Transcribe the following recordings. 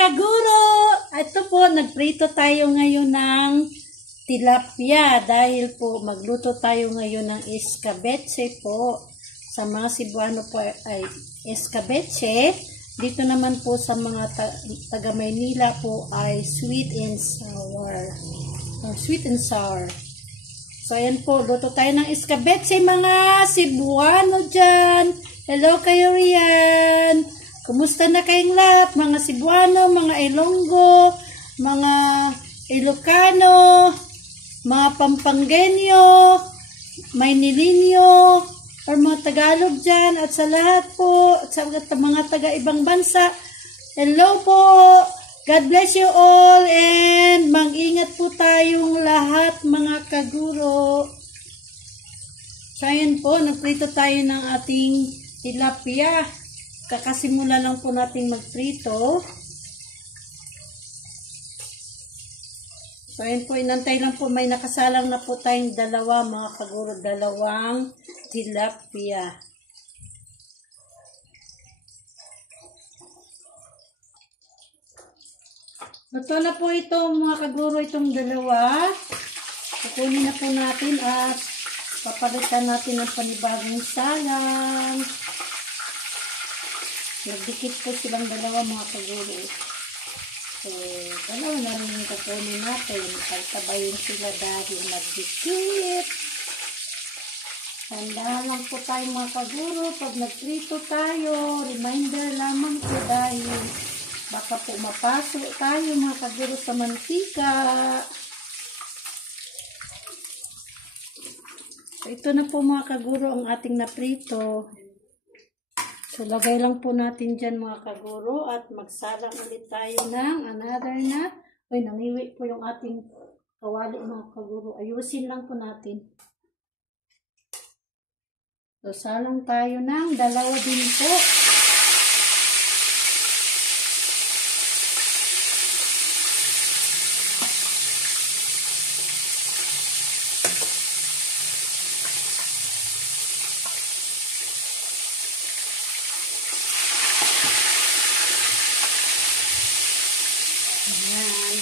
kaguro! Ito po, nagprito tayo ngayon ng tilapia dahil po magluto tayo ngayon ng escabeche po. Sa mga Cebuano po ay escabeche. Dito naman po sa mga taga Maynila po ay sweet and sour. Sweet and sour. So ayan po, luto tayo ng escabeche mga Cebuano dyan. Hello kayo riyan. Kumusta na kayong lahat? Mga Cebuano, mga Ilonggo, mga Ilocano, mga Pampangueño, Maynilinyo, or mga Tagalog dyan, at sa lahat po, sa mga taga-ibang bansa. Hello po! God bless you all, and mag-ingat po tayong lahat mga kaguro. So ayan po, nagprito tayo ng ating tilapia. Kakasimula lang po natin magprito. So, ayan po, inantay lang po. May nakasalang na po tayong dalawa, mga kaguro. Dalawang tilapia. Luto na po ito, mga kaguro, itong dalawa. Kukunin na po natin at papalitan natin ng panibagong salang. Nagdikit po silang dalawa mga kaguro. So, dalawa na rin yung kukunin natin. Pagtabayin sila dahil nagdikit. Tanda lang po tayo mga kaguro. Pag nagprito tayo, reminder lamang po dahil baka po mapasok tayo mga kaguro sa mantika. So, ito na po mga kaguro ang ating naprito. So, lagay lang po natin dyan mga kaguro at magsalang ulit tayo ng another na. Uy, nangiwi po yung ating kawali mga kaguro. Ayusin lang po natin. So, salang tayo ng dalawa din po. Ayan.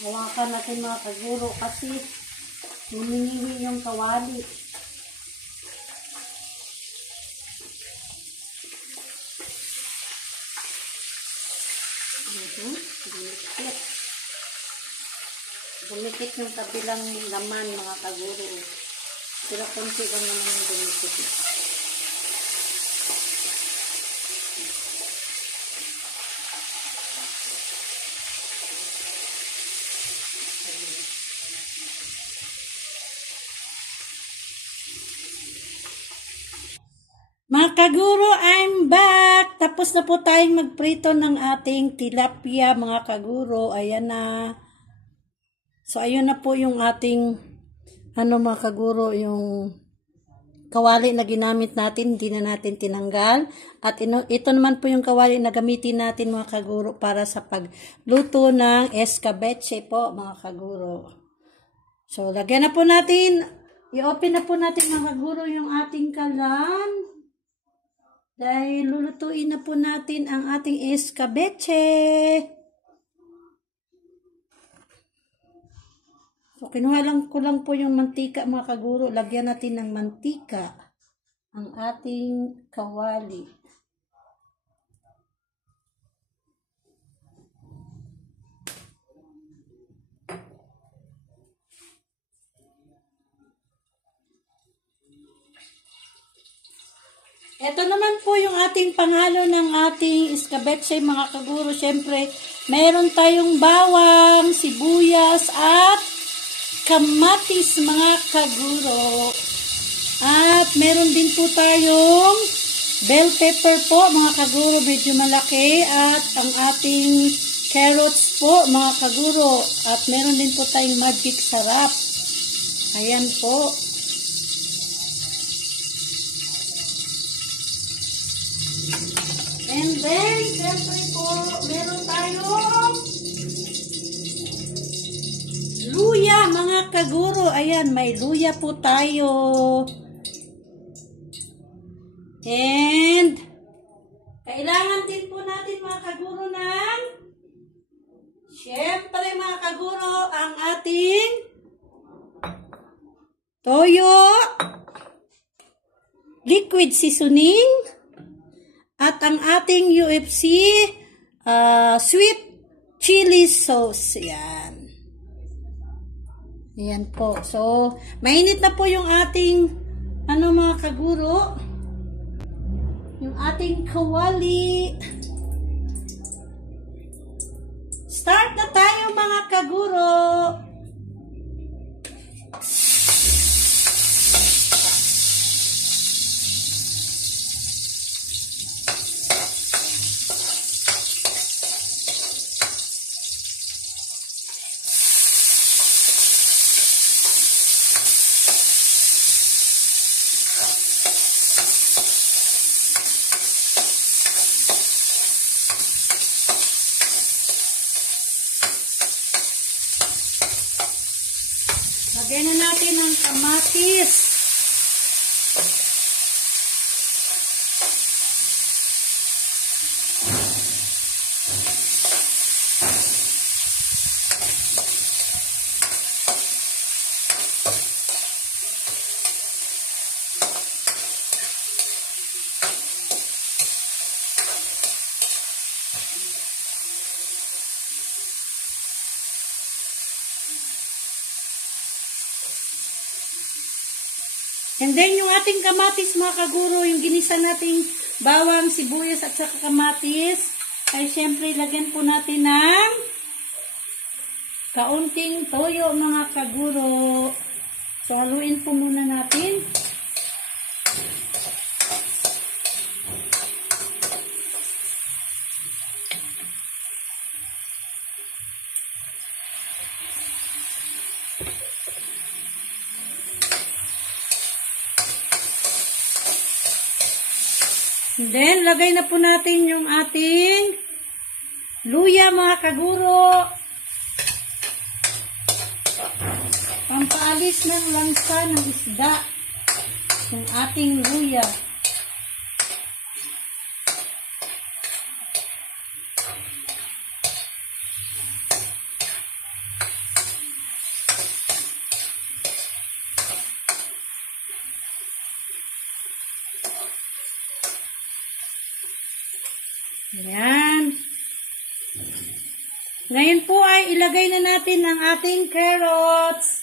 Hawakan natin mga kaguro kasi humingiwi yung kawali. Dumikit. Dumikit yung kabilang laman mga kaguro. Pero konti lang naman yung dumikit. Mga kaguro, I'm back! Tapos na po tayong magprito ng ating tilapia, mga kaguro. Ayan na. So, ayun na po yung ating, mga kaguro, yung kawali na ginamit natin, hindi na natin tinanggal. At ito naman po yung kawali na gamitin natin, mga kaguro, para sa pagluto ng escabeche po, mga kaguro. So, lagyan na po natin, i-open na po natin, mga kaguro, yung ating kalan. Dahil lulutuin na po natin ang ating escabeche. So, kinuha lang ko lang po yung mantika mga kaguro. Lagyan natin ng mantika ang ating kawali. Ito naman po yung ating panghalo ng ating escabeche mga kaguro. Siyempre, meron tayong bawang, sibuyas at kamatis mga kaguro. At At meron din po tayong bell pepper po, mga kaguro, medyo malaki. At ang ating carrots po, mga kaguro. At meron din po tayong magic sarap. Ayan po. And then, siyempre po, meron tayong luya, mga kaguro. Ayan, may luya po tayo. And, kailangan din po natin, mga kaguro, ng siyempre, mga kaguro, ang ating toyo, liquid seasoning, at ang ating UFC sweet chili sauce. Yan. Yan po. So, mainit na po yung ating mga kaguro. Yung ating kawali. Start na tayo, mga kaguro. Lagyan na natin ang kamatis. And then, yung ating kamatis, mga kaguro, yung ginisa nating bawang, sibuyas at saka kamatis, ay syempre, lagyan po natin ng kaunting toyo, mga kaguro. So, haluin po muna natin. Then, lagay na po natin yung ating luya, mga kaguro. Pampaalis ng langsa ng isda. Yung ating luya. Ayan. Ngayon po ay ilagay na natin ang ating carrots.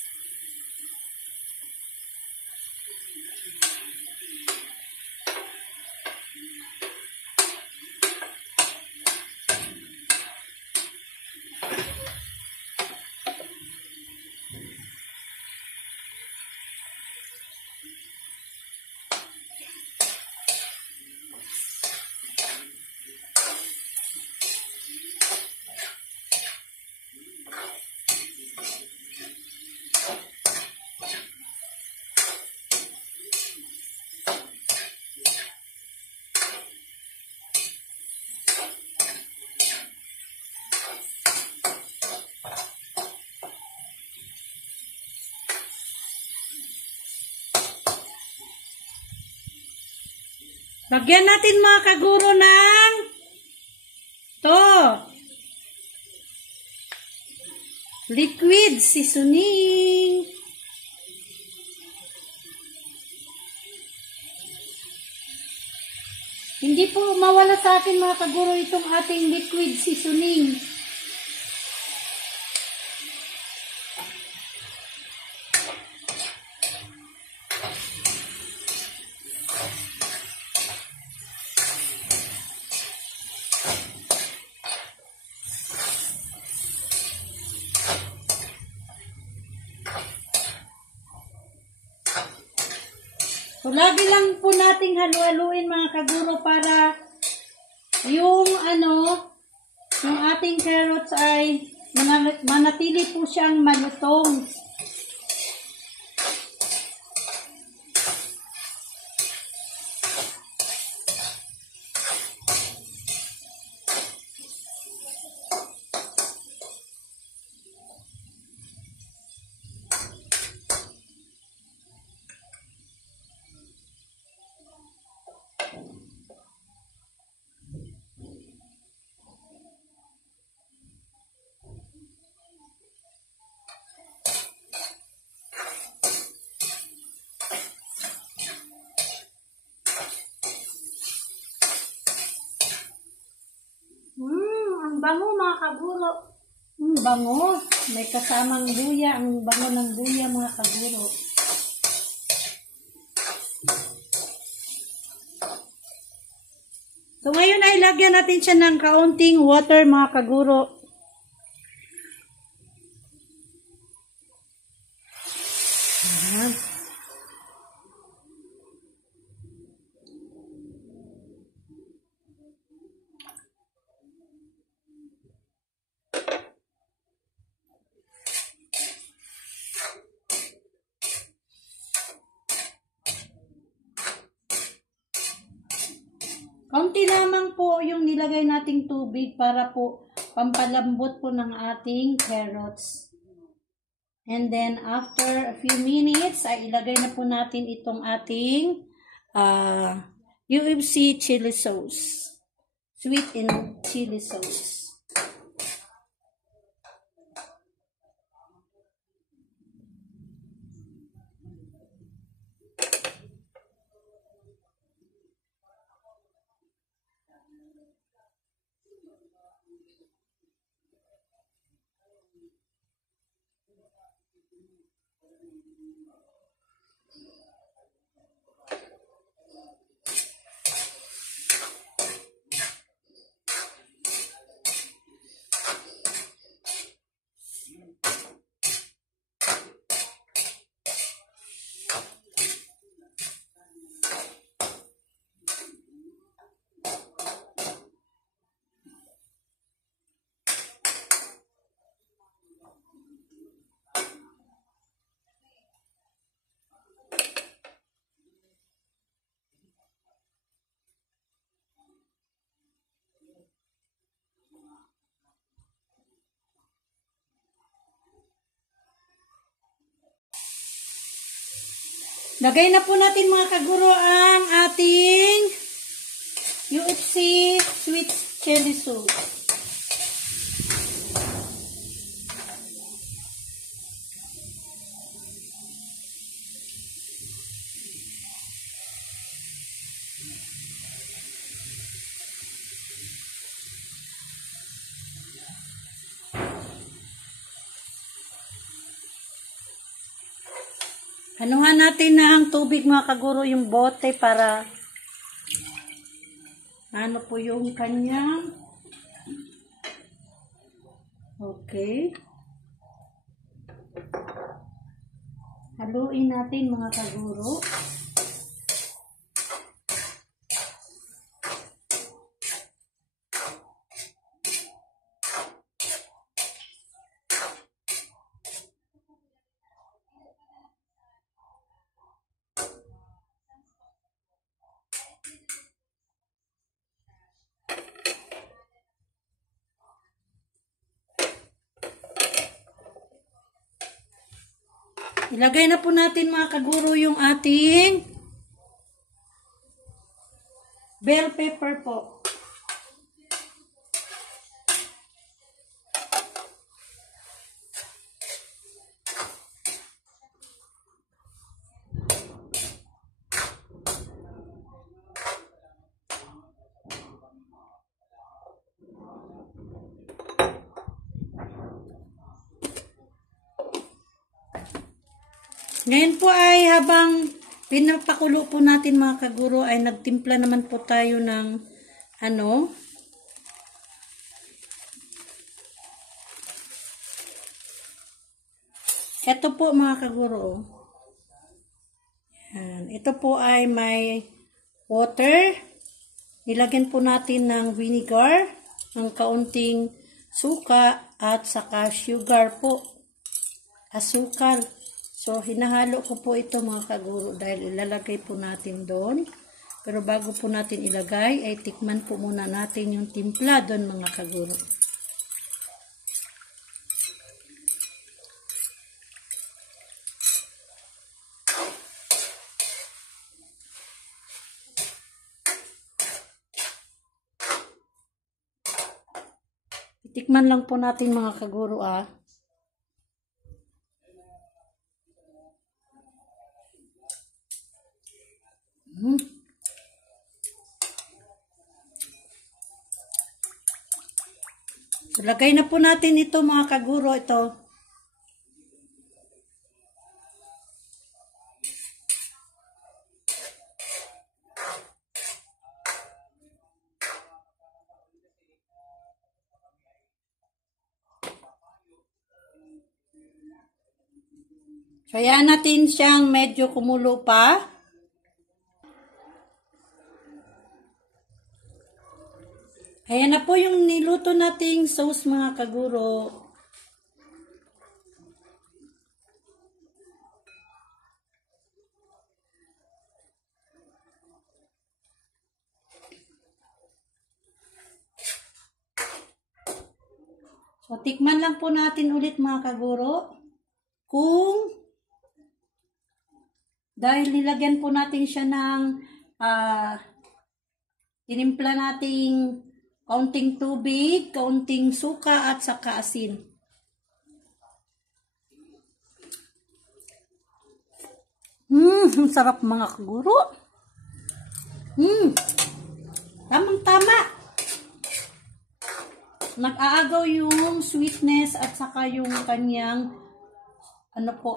Lagyan natin, mga kaguro, ng liquid seasoning. Hindi po mawala sa atin, mga kaguro, itong ating liquid seasoning. So, lagi lang po nating halu-haluin mga kaguro para yung yung ating carrots ay manatili po siyang malutong. Ang bango mga kaguro. Bango. May kasamang luya. Ang bango ng luya mga kaguro. So ngayon ay lagyan natin siya ng kaunting water mga kaguro. Kaunti lamang po yung nilagay nating tubig para po pampalambot po ng ating carrots. And then after a few minutes ay ilagay na po natin itong ating UFC chili sauce. Sweet and chili sauce. Lagay na po natin mga kaguro ang ating UFC sweet chili sauce. Hanuhan natin na ang tubig mga kaguro yung bote para ano po yung kanyang okay. Haluin natin mga kaguro. Ilagay na po natin mga kaguro yung ating bell pepper po. Ngayon po ay habang pinapakulo po natin mga kaguro ay nagtimpla naman po tayo ng ito po mga kaguro. Yan. Ito po ay may water. Nilagyan po natin ng vinegar, ng kaunting suka at saka sugar po. Asukal. So, hinahalo ko po ito mga kaguro dahil ilalagay po natin doon. Pero bago po natin ilagay, ay tikman po muna natin yung timpla doon mga kaguro. Tikman lang po natin mga kaguro So, lagay na po natin ito mga kaguro ito. So, ayan natin siyang medyo kumulo pa. Ayan na po yung niluto nating sauce mga kaguro. So, tikman lang po natin ulit mga kaguro. Kung dahil nilagyan po natin siya ng tinimpla nating kaunting tubig, kaunting suka at saka asin. Ang sarap mga kaguro. Tamang-tama. Nag-aagaw yung sweetness at saka yung kanyang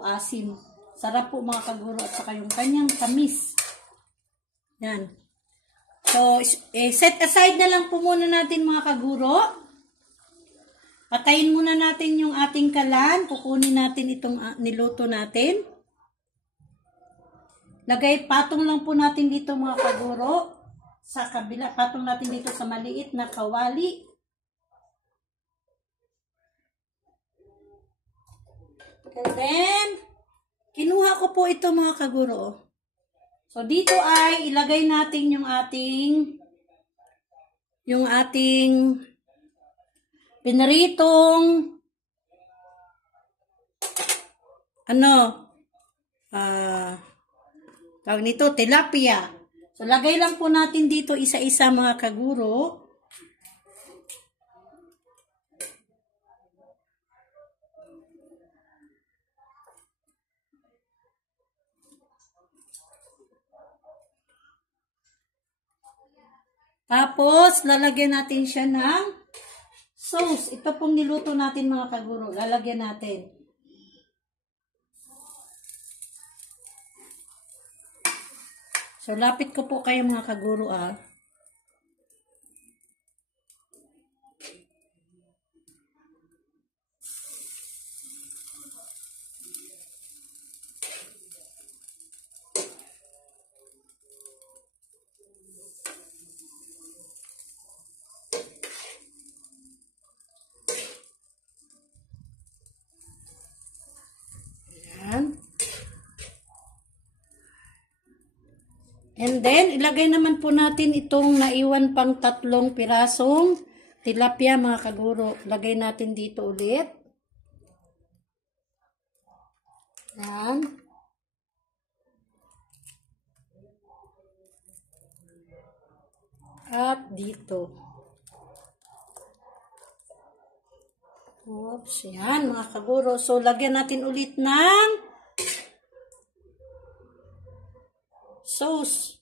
asin. Sarap po mga kaguro at saka yung kanyang tamis. Yan. So, set aside na lang po muna natin mga kaguro. Patayin muna natin yung ating kalan. Kukunin natin itong niluto natin. Patong lang po natin dito mga kaguro. Sa kabila, patong natin dito sa maliit na kawali. And then, kinuha ko po ito mga kaguro. So, dito ay ilagay natin yung ating pinaritong tawag nito, tilapia. So, lagay lang po natin dito isa-isa mga kaguro. Tapos, lalagyan natin siya ng sauce. Ito pong niluto natin mga kaguro. Lalagyan natin. So, lapit ko po kayo mga kaguro And then, ilagay naman po natin itong naiwan pang 3 pirasong tilapia mga kaguro. Lagay natin dito ulit. Yan. At dito. Oops, yan mga kaguro. So, lagyan natin ulit ng sauce.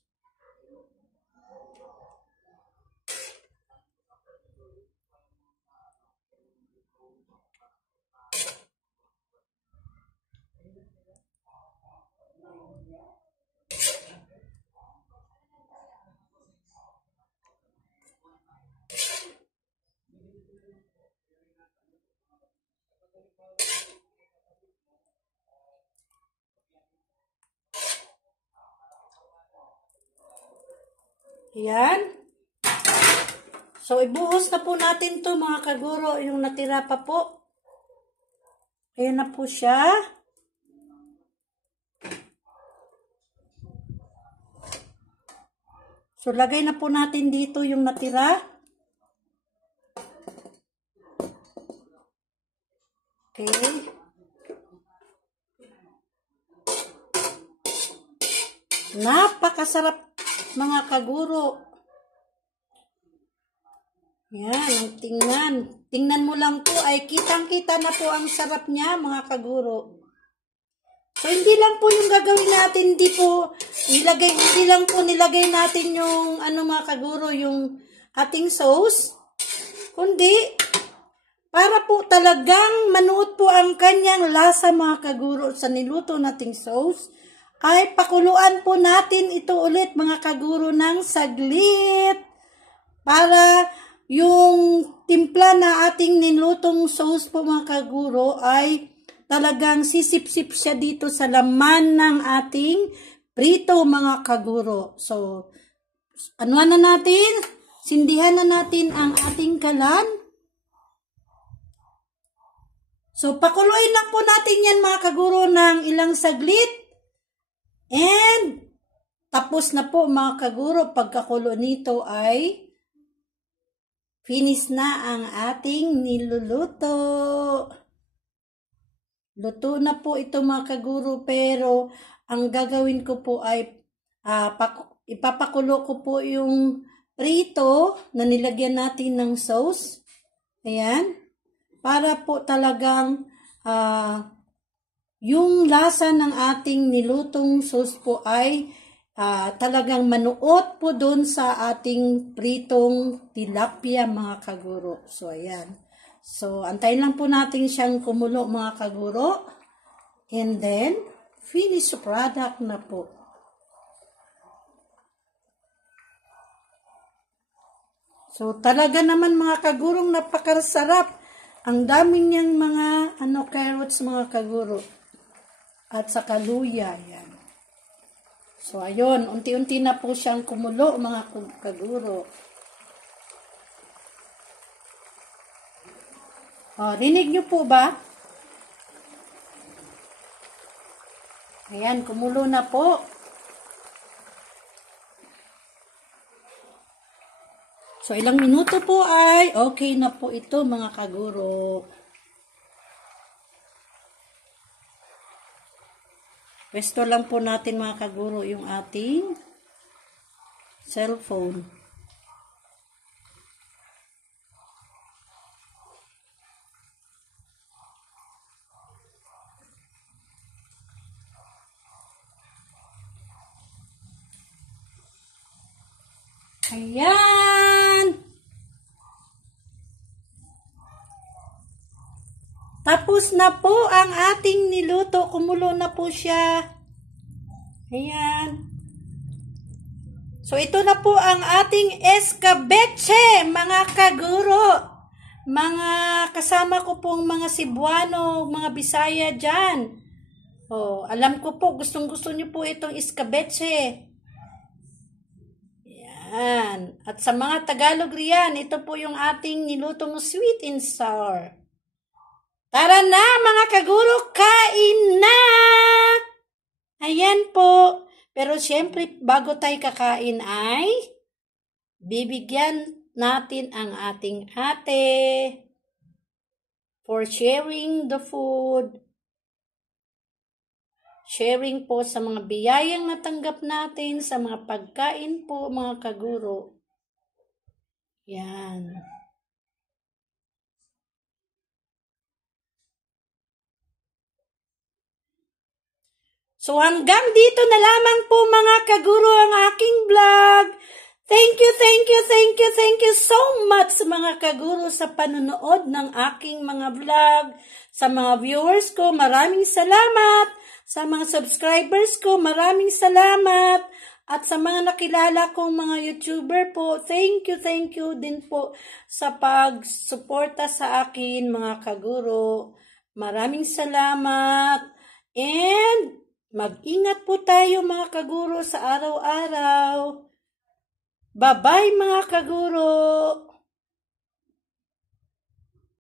Ayan. So, ibuhos na po natin to mga kaguro, yung natira pa po. Ayan na po siya. So, lagay na po natin dito yung natira. Okay. Napakasarap mga kaguro. Yan, tingnan. Tingnan mo lang po ay kitang-kita na po ang sarap niya mga kaguro. So, hindi lang po yung gagawin natin, hindi lang po nilagay natin yung mga kaguro, yung ating sauce, kundi para po talagang manuot po ang kanyang lasa mga kaguro sa niluto nating sauce, ay pakuluan po natin ito ulit mga kaguro ng saglit para yung timpla na ating nilutong sauce po mga kaguro ay talagang sisip-sip siya dito sa laman ng ating prito mga kaguro. So, ano na natin? Sindihan na natin ang ating kalan. So, pakuluin lang po natin yan mga kaguro ng ilang saglit. And, tapos na po mga kaguro, pagkakulo nito ay finish na ang ating niluluto. Luto na po ito mga kaguro, pero ang gagawin ko po ay ipapakulo ko po yung prito na nilagyan natin ng sauce. Ayan. Para po talagang yung lasa ng ating nilutong sauce po ay talagang manuot po doon sa ating pritong tilapia mga kaguro. So, ayan. So, antayin lang po natin siyang kumulo mga kaguro. And then, finished product na po. So, talaga naman mga kagurong napakasarap. Ang dami niyang mga carrots mga kaguro. At saka luya. Yan. So, ayun. Unti-unti na po siyang kumulo mga kaguro. Rinig nyo po ba? Ayan, kumulo na po. So, ilang minuto po ay okay na po ito mga kaguro. Pwesto lang po natin mga kaguro yung ating cellphone. Ayan. Tapos na po ang ating niluto. Kumulo na po siya. Ayan. So, ito na po ang ating escabeche, mga kaguro. Mga kasama ko pong mga Cebuano, mga Bisaya dyan. Alam ko po, gustong-gusto nyo po itong escabeche. Yan. At sa mga Tagalog riyan, ito po yung ating nilutong sweet and sour. Tara na mga kaguro, kain na! Ayan po. Pero syempre, bago tayo kakain ay bibigyan natin ang ating ate for sharing the food. Sharing po sa mga biyayang natanggap natin, sa mga pagkain po, mga kaguro. Yan. So hanggang dito na lamang po mga kaguro ang aking vlog. Thank you so much mga kaguro sa panonood ng aking mga vlog. Sa mga viewers ko, maraming salamat. Sa mga subscribers ko, maraming salamat. At sa mga nakilala kong mga YouTuber po, thank you din po sa pagsuporta sa akin mga kaguro. Maraming salamat. And mag-ingat po tayo mga kaguro sa araw-araw. Bye-bye mga kaguro!